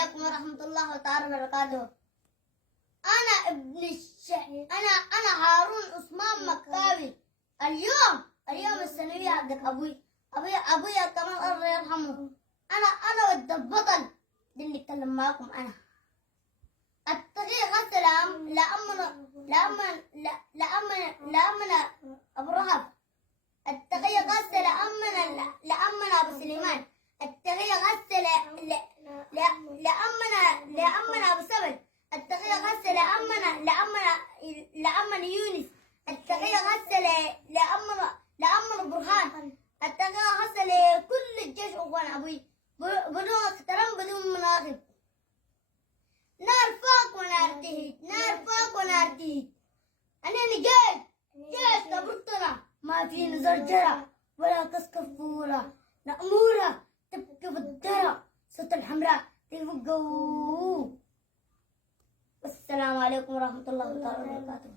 عليكم ورحمة الله تعالى وبركاته. أنا أنا هارون عثمان مكاوي. اليوم السنوية حقت أبويا كمان الله يرحمه. أنا ود البطل دي اللي أتكلم معاكم. أنا الطريق السلام لأمن أبو رهب. التغيير غسل لأمن أبو سليمان. التغيير غسل لأمن أبو سبل. التغيير غسل لأمن يونس. التغيير غسل لأمن برهان. التغيير غسل كل الجيش أخوان أبوي بدون احترام بدون مناقب. نار فوق ونار تحت، نار فوق ونار تحت. أنا جيش كبرتنا ما في زرجرة ولا كسكفورة نأمورة تبكي في الدرة صوت الحمراء تفقوا. والسلام عليكم ورحمة الله وبركاته.